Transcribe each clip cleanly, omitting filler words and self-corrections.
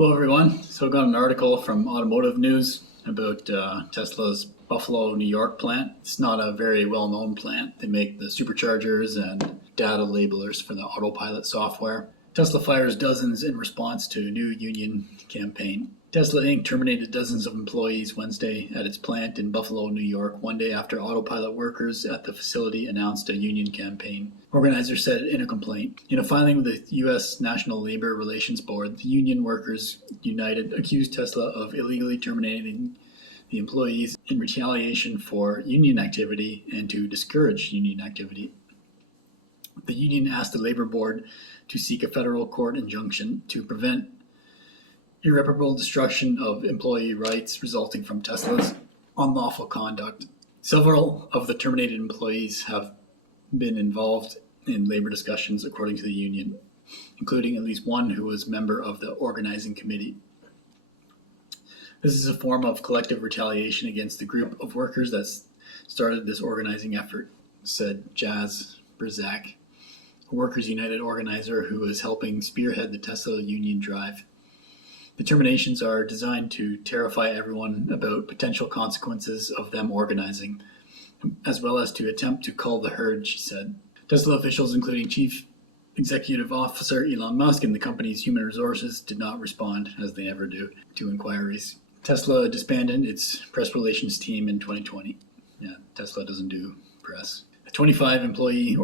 Hello, everyone. So I got an article from Automotive News about Tesla's Buffalo, New York plant. It's not a very well-known plant. They make the superchargers and data labelers for the autopilot software. Tesla fires dozens in response to new union campaign. Tesla Inc. terminated dozens of employees Wednesday at its plant in Buffalo, New York, one day after autopilot workers at the facility announced a union campaign. Organizers said in a complaint. In a filing with the U.S. National Labor Relations Board, the Union Workers United accused Tesla of illegally terminating the employees in retaliation for union activity and to discourage union activity. The union asked the Labor Board to seek a federal court injunction to prevent irreparable destruction of employee rights resulting from Tesla's unlawful conduct. Several of the terminated employees have been involved in labor discussions, according to the union, including at least one who was a member of the organizing committee. This is a form of collective retaliation against the group of workers that started this organizing effort, said Jas Brzak, a Workers United organizer who is helping spearhead the Tesla union drive. The terminations are designed to terrify everyone about potential consequences of them organizing, as well as to attempt to cull the herd, she said. Tesla officials, including Chief Executive Officer Elon Musk and the company's human resources, did not respond, as they ever do, to inquiries. Tesla disbanded its press relations team in 2020. Yeah, Tesla doesn't do press. A 25-employee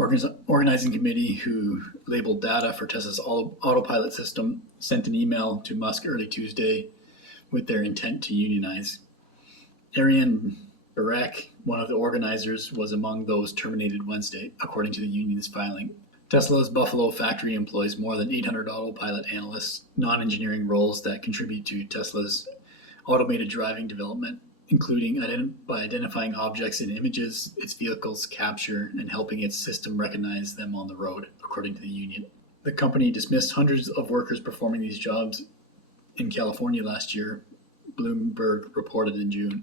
organizing committee who labeled data for Tesla's autopilot system sent an email to Musk early Tuesday with their intent to unionize. Ariane Barak, one of the organizers, was among those terminated Wednesday, according to the union's filing. Tesla's Buffalo factory employs more than 800 autopilot analysts, non-engineering roles that contribute to Tesla's automated driving development, including by identifying objects in images its vehicles capture and helping its system recognize them on the road, according to the union. The company dismissed hundreds of workers performing these jobs in California last year, Bloomberg reported in June.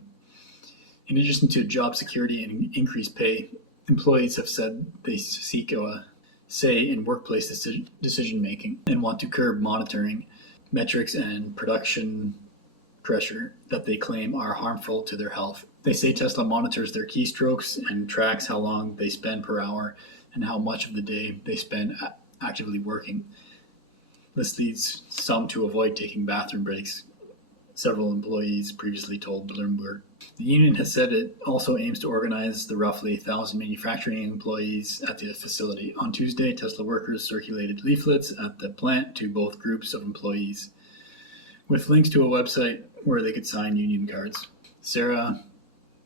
In addition to job security and increased pay, employees have said they seek a say in workplace decision-making and want to curb monitoring metrics and production pressure that they claim are harmful to their health. They say Tesla monitors their keystrokes and tracks how long they spend per hour and how much of the day they spend actively working. This leads some to avoid taking bathroom breaks, several employees previously told Bloomberg. The union has said it also aims to organize the roughly 1,000 manufacturing employees at the facility. On Tuesday, Tesla workers circulated leaflets at the plant to both groups of employees, with links to a website where they could sign union cards. Sarah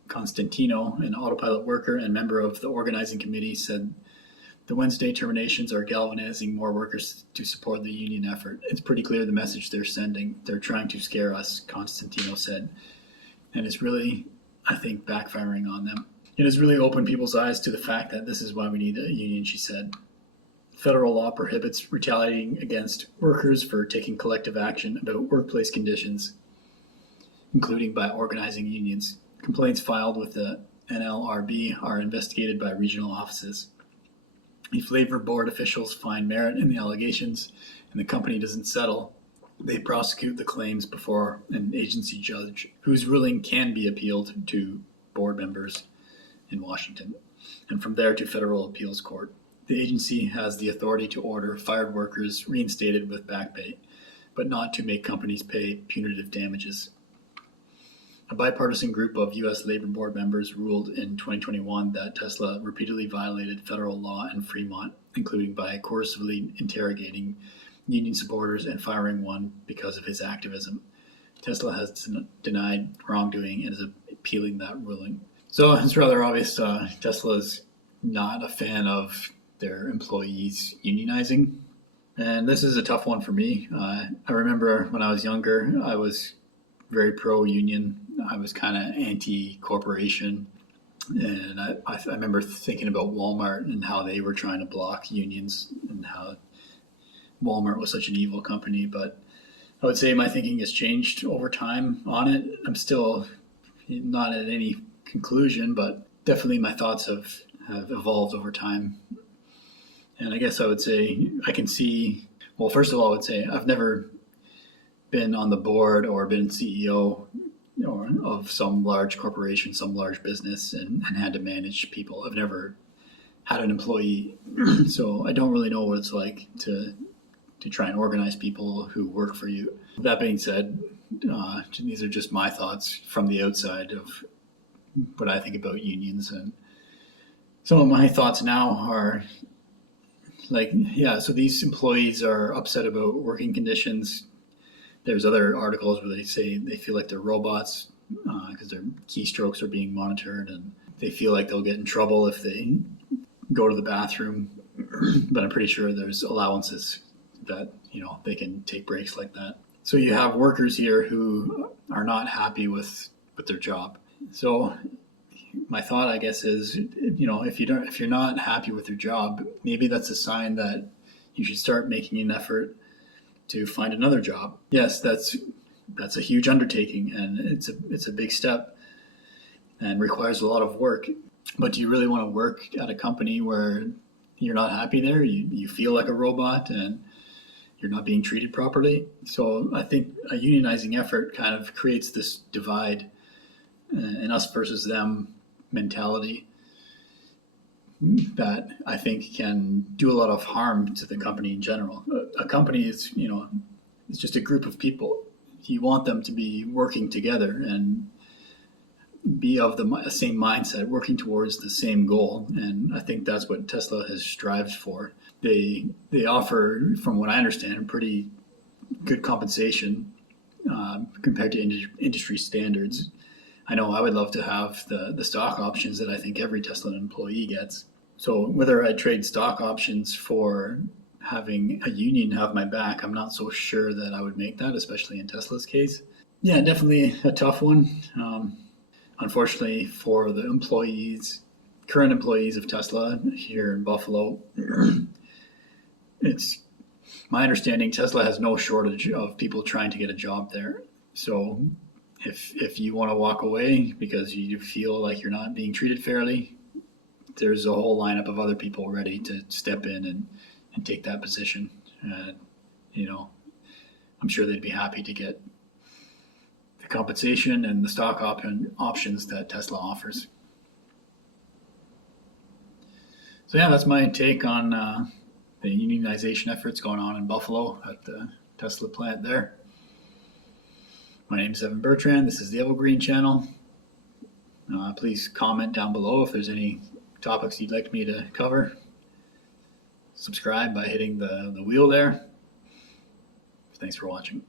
Constantino, an autopilot worker and member of the organizing committee, said the Wednesday terminations are galvanizing more workers to support the union effort. It's pretty clear the message they're sending. They're trying to scare us, Constantino said. And it's really, I think, backfiring on them. It has really opened people's eyes to the fact that this is why we need a union, she said. Federal law prohibits retaliating against workers for taking collective action about workplace conditions, including by organizing unions. Complaints filed with the NLRB are investigated by regional offices. If labor board officials find merit in the allegations and the company doesn't settle, they prosecute the claims before an agency judge, whose ruling can be appealed to board members in Washington, and from there to federal appeals court. The agency has the authority to order fired workers reinstated with back pay, but not to make companies pay punitive damages. A bipartisan group of U.S. Labor Board members ruled in 2021 that Tesla repeatedly violated federal law in Fremont, including by coercively interrogating union supporters and firing one because of his activism. Tesla has denied wrongdoing and is appealing that ruling. So it's rather obvious Tesla is not a fan of their employees unionizing. And this is a tough one for me. I remember when I was younger, I was very pro-union. I was kind of anti-corporation. And I remember thinking about Walmart and how they were trying to block unions and how Walmart was such an evil company. But I would say my thinking has changed over time on it. I'm still not at any conclusion, but definitely my thoughts have evolved over time. And I guess I would say I can see, well, first of all, I would say I've never been on the board or been CEO or of some large corporation, some large business, and had to manage people. I've never had an employee, so I don't really know what it's like to try and organize people who work for you. That being said, these are just my thoughts from the outside of what I think about unions. And some of my thoughts now are like, yeah, so these employees are upset about working conditions. There's other articles where they say they feel like they're robots because their keystrokes are being monitored, and they feel like they'll get in trouble if they go to the bathroom. But I'm pretty sure there's allowances that, you know, they can take breaks like that. So you have workers here who are not happy with their job. So my thought, I guess, is, you know, if you're not happy with your job, maybe that's a sign that you should start making an effort to find another job. Yes, that's a huge undertaking, and it's a big step and requires a lot of work. But do you really want to work at a company where you're not happy there? You feel like a robot and you're not being treated properly? So I think a unionizing effort kind of creates this divide, an us versus them mentality that I think can do a lot of harm to the company in general. A company is, you know, it's just a group of people. You want them to be working together and be of the same mindset, working towards the same goal. And I think that's what Tesla has strived for. They offer, from what I understand, pretty good compensation compared to industry standards. I know I would love to have the stock options that I think every Tesla employee gets. So whether I trade stock options for having a union have my back, I'm not so sure that I would make that, especially in Tesla's case. Yeah, definitely a tough one. Unfortunately for the current employees of Tesla here in Buffalo, it's my understanding Tesla has no shortage of people trying to get a job there. So if you want to walk away because you feel like you're not being treated fairly, there's a whole lineup of other people ready to step in and take that position. You know, I'm sure they'd be happy to get the compensation and the stock options that Tesla offers. So yeah, that's my take on the unionization efforts going on in Buffalo at the Tesla plant there. My name is Evan Bertrand. This is the Evergreen Channel. Please comment down below if there's any topics you'd like me to cover. Subscribe by hitting the wheel there. Thanks for watching.